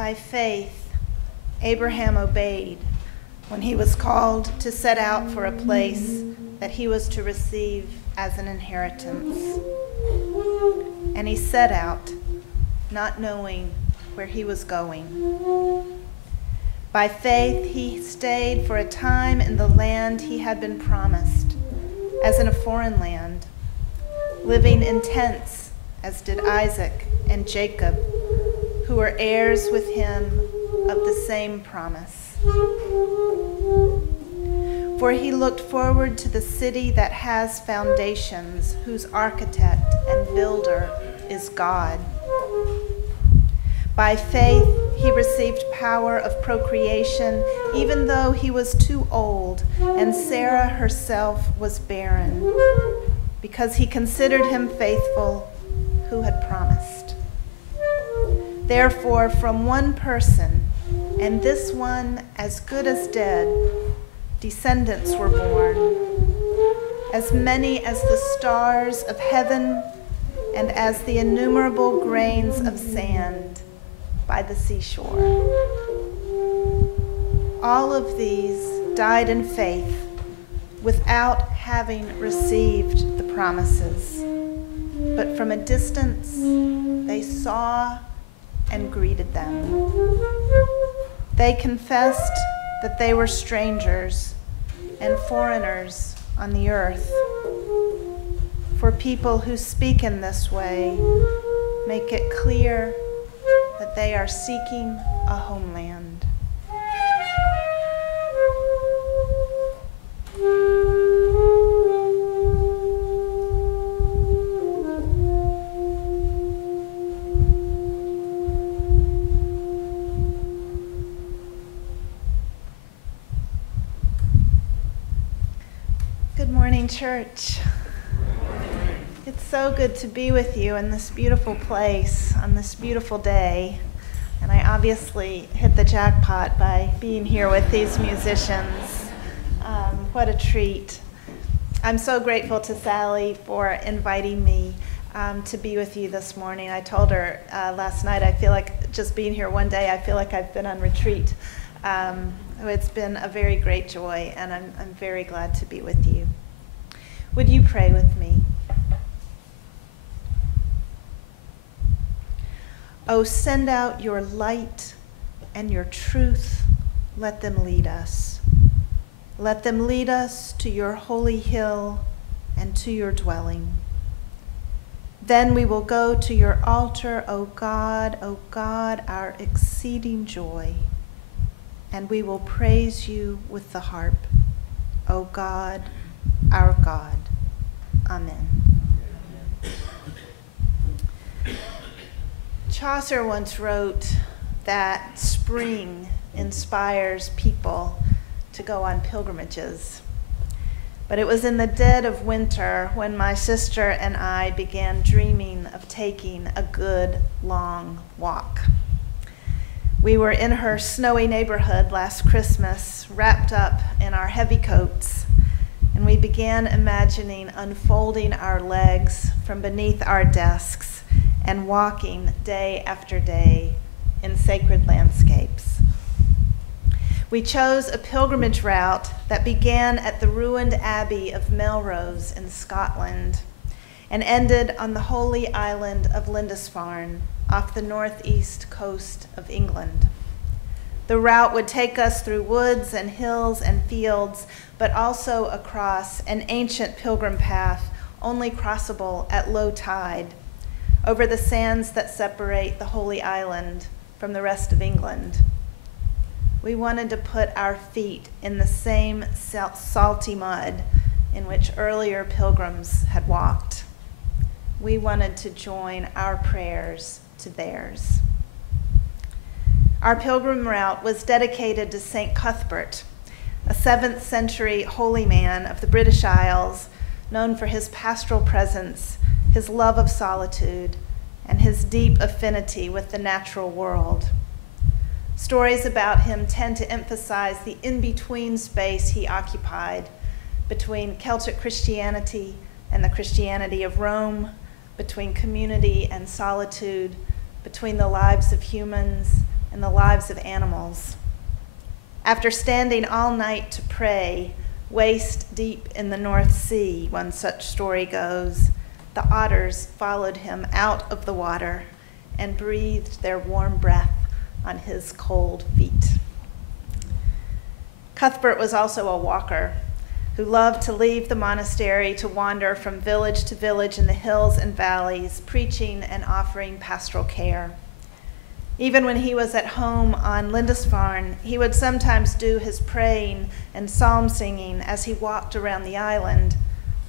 By faith, Abraham obeyed when he was called to set out for a place that he was to receive as an inheritance. And he set out, not knowing where he was going. By faith, he stayed for a time in the land he had been promised, as in a foreign land, living in tents, as did Isaac and Jacob, who were heirs with him of the same promise. For he looked forward to the city that has foundations, whose architect and builder is God. By faith, he received power of procreation, even though he was too old, and Sarah herself was barren, because he considered him faithful who had promised. Therefore, from one person, and this one as good as dead, descendants were born, as many as the stars of heaven and as the innumerable grains of sand by the seashore. All of these died in faith without having received the promises, but from a distance they saw and greeted them. They confessed that they were strangers and foreigners on the earth. For people who speak in this way, make it clear that they are seeking a homeland. Good morning, church. It's so good to be with you in this beautiful place on this beautiful day. And I obviously hit the jackpot by being here with these musicians. What a treat. I'm so grateful to Sally for inviting me to be with you this morning. I told her last night, I feel like just being here one day, I feel like I've been on retreat. It's been a very great joy, and I'm very glad to be with you. Would you pray with me? Oh, send out your light and your truth. Let them lead us. Let them lead us to your holy hill and to your dwelling. Then we will go to your altar, O God, our exceeding joy. And we will praise you with the harp, O God, our God. Amen. Chaucer once wrote that spring inspires people to go on pilgrimages. But it was in the dead of winter when my sister and I began dreaming of taking a good long walk. We were in her snowy neighborhood last Christmas, wrapped up in our heavy coats, and we began imagining unfolding our legs from beneath our desks and walking day after day in sacred landscapes. We chose a pilgrimage route that began at the ruined Abbey of Melrose in Scotland and ended on the holy island of Lindisfarne off the northeast coast of England. The route would take us through woods and hills and fields, but also across an ancient pilgrim path only crossable at low tide, over the sands that separate the Holy Island from the rest of England. We wanted to put our feet in the same salty mud in which earlier pilgrims had walked. We wanted to join our prayers to theirs. Our pilgrim route was dedicated to St. Cuthbert, a 7th century holy man of the British Isles, known for his pastoral presence, his love of solitude, and his deep affinity with the natural world. Stories about him tend to emphasize the in-between space he occupied between Celtic Christianity and the Christianity of Rome, between community and solitude, between the lives of humans in the lives of animals. After standing all night to pray, waist deep in the North Sea, one such story goes, the otters followed him out of the water and breathed their warm breath on his cold feet. Cuthbert was also a walker who loved to leave the monastery to wander from village to village in the hills and valleys, preaching and offering pastoral care. Even when he was at home on Lindisfarne, he would sometimes do his praying and psalm singing as he walked around the island,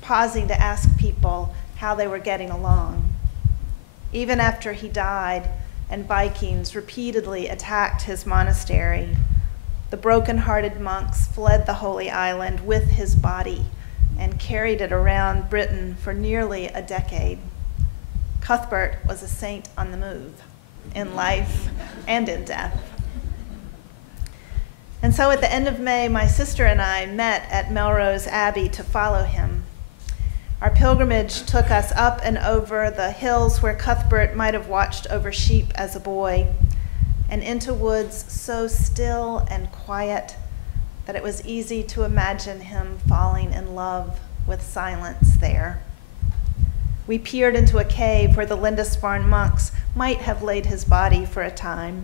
pausing to ask people how they were getting along. Even after he died and Vikings repeatedly attacked his monastery, the broken-hearted monks fled the Holy Island with his body and carried it around Britain for nearly a decade. Cuthbert was a saint on the move, in life and in death. And so at the end of May, my sister and I met at Melrose Abbey to follow him. Our pilgrimage took us up and over the hills where Cuthbert might have watched over sheep as a boy, and into woods so still and quiet that it was easy to imagine him falling in love with silence there. We peered into a cave where the Lindisfarne monks might have laid his body for a time.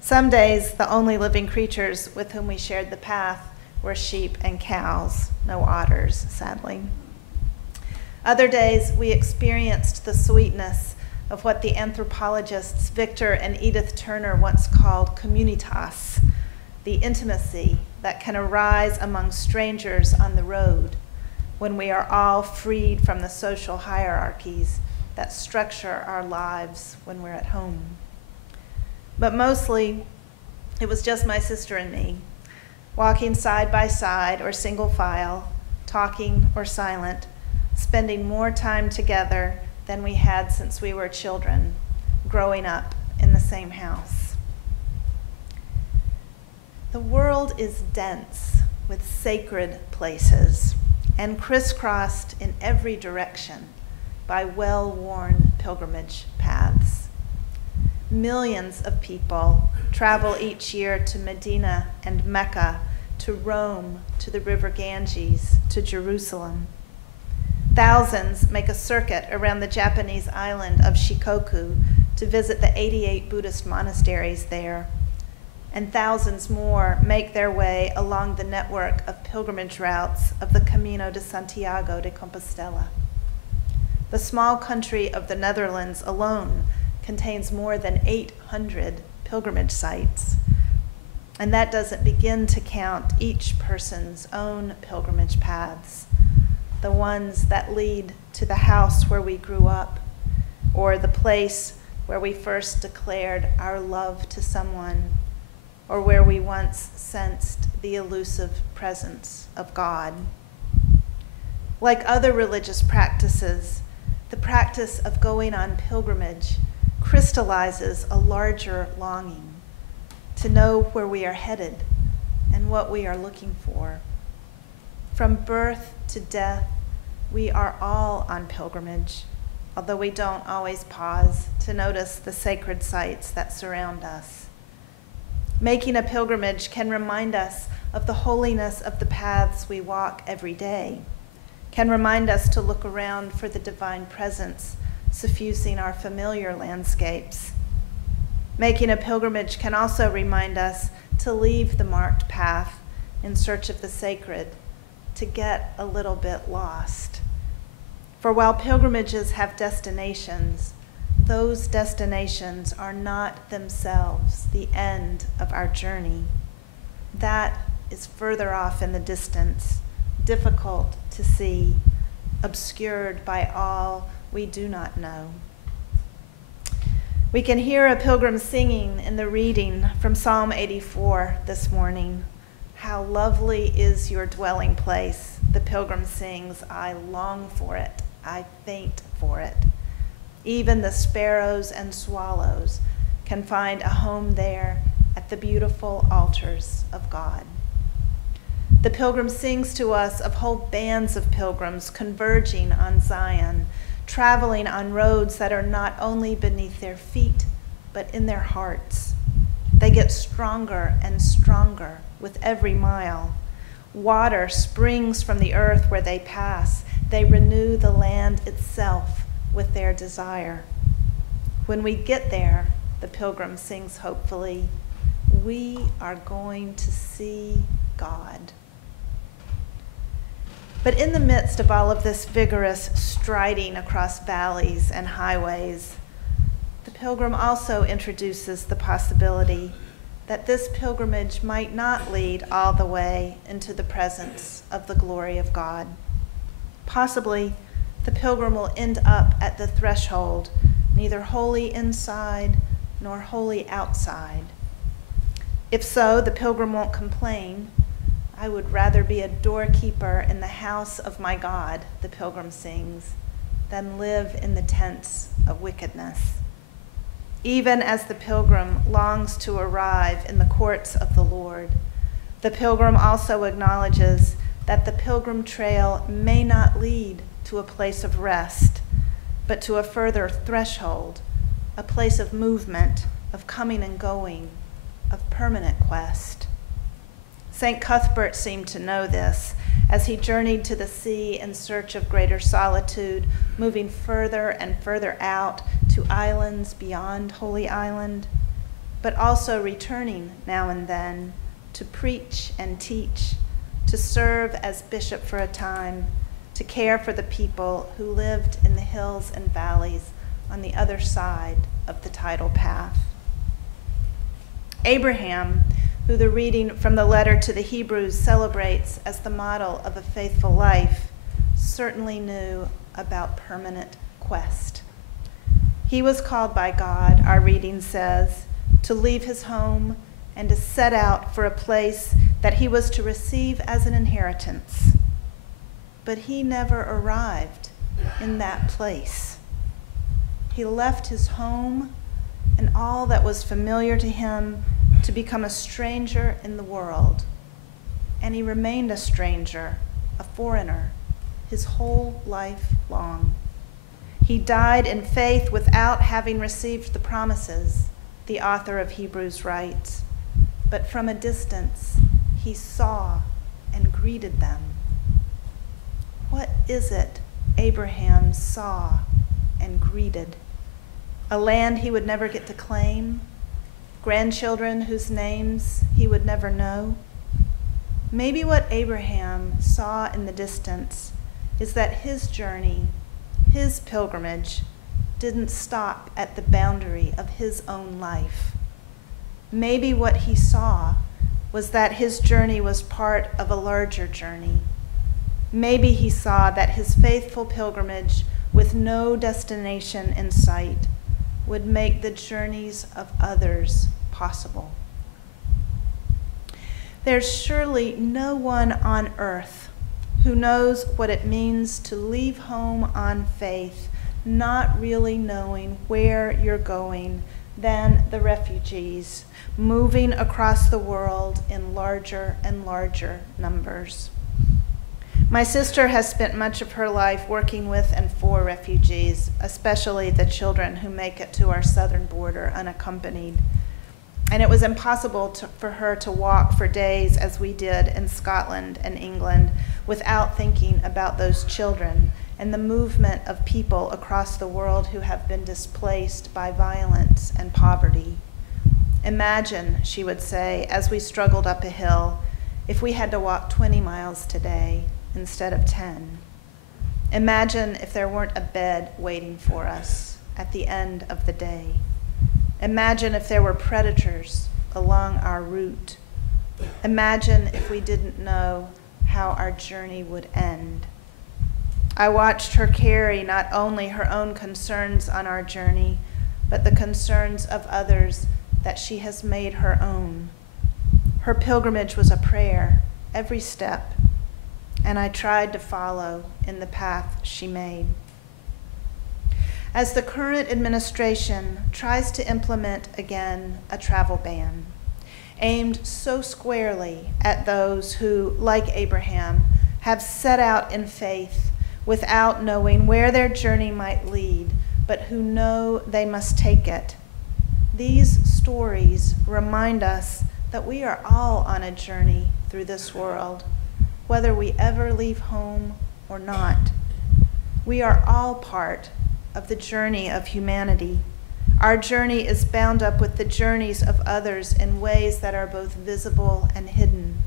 Some days, the only living creatures with whom we shared the path were sheep and cows, no otters, sadly. Other days, we experienced the sweetness of what the anthropologists Victor and Edith Turner once called communitas, the intimacy that can arise among strangers on the road when we are all freed from the social hierarchies that structure our lives when we're at home. But mostly, it was just my sister and me, walking side by side or single file, talking or silent, spending more time together than we had since we were children, growing up in the same house. The world is dense with sacred places and crisscrossed in every direction by well-worn pilgrimage paths. Millions of people travel each year to Medina and Mecca, to Rome, to the River Ganges, to Jerusalem. Thousands make a circuit around the Japanese island of Shikoku to visit the 88 Buddhist monasteries there, and thousands more make their way along the network of pilgrimage routes of the Camino de Santiago de Compostela. The small country of the Netherlands alone contains more than 800 pilgrimage sites, and that doesn't begin to count each person's own pilgrimage paths, the ones that lead to the house where we grew up, or the place where we first declared our love to someone, or where we once sensed the elusive presence of God. Like other religious practices, the practice of going on pilgrimage crystallizes a larger longing to know where we are headed and what we are looking for. From birth to death, we are all on pilgrimage, although we don't always pause to notice the sacred sites that surround us. Making a pilgrimage can remind us of the holiness of the paths we walk every day, can remind us to look around for the divine presence suffusing our familiar landscapes. Making a pilgrimage can also remind us to leave the marked path in search of the sacred, to get a little bit lost. For while pilgrimages have destinations, those destinations are not themselves the end of our journey. That is further off in the distance, difficult to see, obscured by all we do not know. We can hear a pilgrim singing in the reading from Psalm 84 this morning. How lovely is your dwelling place, the pilgrim sings. I long for it, I faint for it. Even the sparrows and swallows can find a home there at the beautiful altars of God. The pilgrim sings to us of whole bands of pilgrims converging on Zion, traveling on roads that are not only beneath their feet, but in their hearts, They get stronger and stronger with every mile. Water springs from the earth where they pass. They renew the land itself with their desire. When we get there, the pilgrim sings hopefully, we are going to see God. But in the midst of all of this vigorous striding across valleys and highways, the pilgrim also introduces the possibility that this pilgrimage might not lead all the way into the presence of the glory of God. Possibly, the pilgrim will end up at the threshold, neither wholly inside nor wholly outside. If so, the pilgrim won't complain. I would rather be a doorkeeper in the house of my God, the pilgrim sings, than live in the tents of wickedness. Even as the pilgrim longs to arrive in the courts of the Lord, the pilgrim also acknowledges that the pilgrim trail may not lead to a place of rest, but to a further threshold, a place of movement, of coming and going, of permanent quest. St. Cuthbert seemed to know this as he journeyed to the sea in search of greater solitude, moving further and further out to islands beyond Holy Island, but also returning now and then to preach and teach, to serve as bishop for a time, to care for the people who lived in the hills and valleys on the other side of the tidal path. Abraham, who the reading from the letter to the Hebrews celebrates as the model of a faithful life, certainly knew about permanent quest. He was called by God, our reading says, to leave his home and to set out for a place that he was to receive as an inheritance. But he never arrived in that place. He left his home and all that was familiar to him to become a stranger in the world. And he remained a stranger, a foreigner, his whole life long. He died in faith without having received the promises, the author of Hebrews writes. But from a distance, he saw and greeted them. What is it Abraham saw and greeted? A land he would never get to claim? Grandchildren whose names he would never know? Maybe what Abraham saw in the distance is that his journey, his pilgrimage, didn't stop at the boundary of his own life. Maybe what he saw was that his journey was part of a larger journey. Maybe he saw that his faithful pilgrimage with no destination in sight would make the journeys of others possible. There's surely no one on earth who knows what it means to leave home on faith, not really knowing where you're going, than the refugees moving across the world in larger and larger numbers. My sister has spent much of her life working with and for refugees, especially the children who make it to our southern border unaccompanied. And it was impossible for her to walk for days as we did in Scotland and England without thinking about those children and the movement of people across the world who have been displaced by violence and poverty. Imagine, she would say, as we struggled up a hill, if we had to walk 20 miles today instead of 10. Imagine if there weren't a bed waiting for us at the end of the day. Imagine if there were predators along our route. Imagine if we didn't know how our journey would end. I watched her carry not only her own concerns on our journey, but the concerns of others that she has made her own. Her pilgrimage was a prayer, every step, and I tried to follow in the path she made. As the current administration tries to implement again a travel ban, aimed so squarely at those who, like Abraham, have set out in faith without knowing where their journey might lead, but who know they must take it, These stories remind us that we are all on a journey through this world, whether we ever leave home or not. We are all part of the journey of humanity. Our journey is bound up with the journeys of others in ways that are both visible and hidden.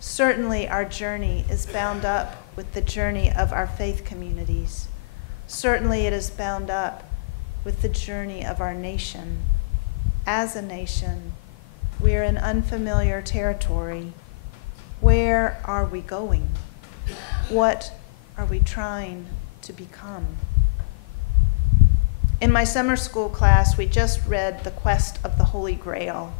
Certainly, our journey is bound up with the journey of our faith communities. Certainly, it is bound up with the journey of our nation. As a nation, we are in unfamiliar territory. Where are we going? What are we trying to become? In my summer school class, we just read The Quest of the Holy Grail,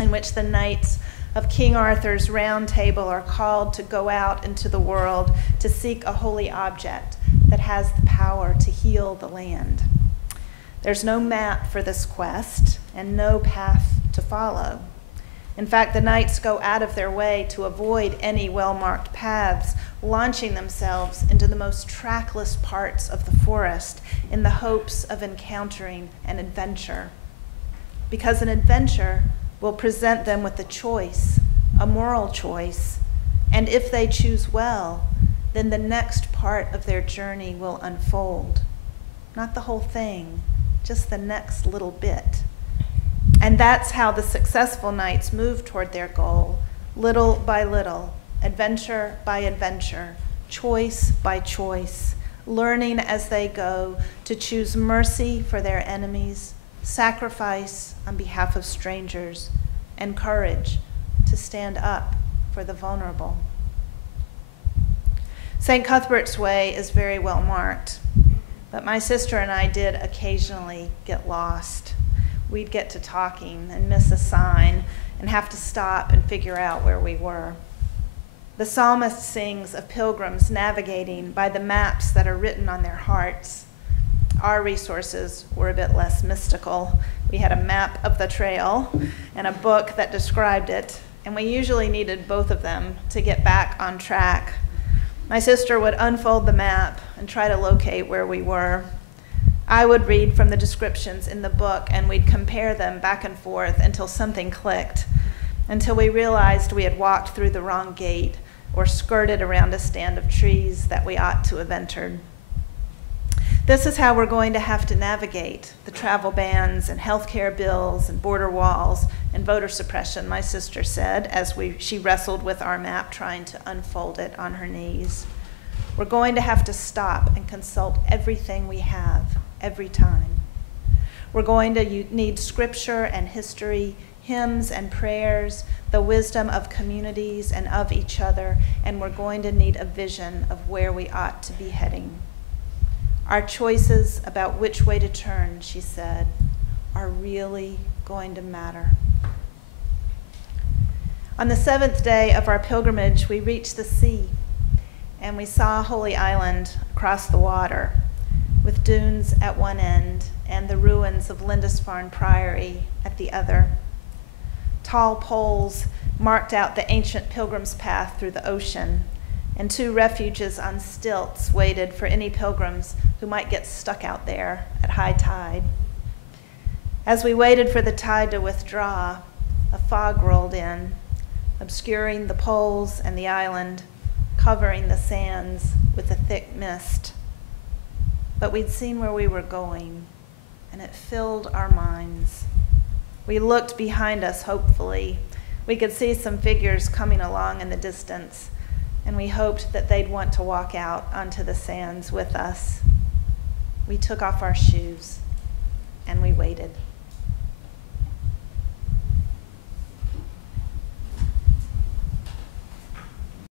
in which the knights of King Arthur's Round Table are called to go out into the world to seek a holy object that has the power to heal the land. There's no map for this quest and no path to follow. In fact, the knights go out of their way to avoid any well-marked paths, launching themselves into the most trackless parts of the forest in the hopes of encountering an adventure. Because an adventure will present them with a choice, a moral choice, and if they choose well, then the next part of their journey will unfold. Not the whole thing, just the next little bit. And that's how the successful knights move toward their goal, little by little, adventure by adventure, choice by choice, learning as they go to choose mercy for their enemies, sacrifice on behalf of strangers, and courage to stand up for the vulnerable. St. Cuthbert's Way is very well marked, but my sister and I did occasionally get lost. We'd get to talking and miss a sign and have to stop and figure out where we were. The psalmist sings of pilgrims navigating by the maps that are written on their hearts. Our resources were a bit less mystical. We had a map of the trail and a book that described it, and we usually needed both of them to get back on track. My sister would unfold the map and try to locate where we were. I would read from the descriptions in the book, and we'd compare them back and forth until something clicked, until we realized we had walked through the wrong gate or skirted around a stand of trees that we ought to have entered. This is how we're going to have to navigate the travel bans and healthcare bills and border walls and voter suppression, my sister said, as she wrestled with our map, trying to unfold it on her knees. We're going to have to stop and consult everything we have, every time. We're going to need scripture and history, hymns and prayers, the wisdom of communities and of each other, and we're going to need a vision of where we ought to be heading. Our choices about which way to turn, she said, are really going to matter. On the 7th day of our pilgrimage, we reached the sea, and we saw Holy Island across the water, with dunes at one end and the ruins of Lindisfarne Priory at the other. Tall poles marked out the ancient pilgrim's path through the ocean, and 2 refuges on stilts waited for any pilgrims who might get stuck out there at high tide. As we waited for the tide to withdraw, a fog rolled in, obscuring the poles and the island, covering the sands with a thick mist. But we'd seen where we were going, and it filled our minds. We looked behind us hopefully. We could see some figures coming along in the distance, and we hoped that they'd want to walk out onto the sands with us. We took off our shoes, and we waited.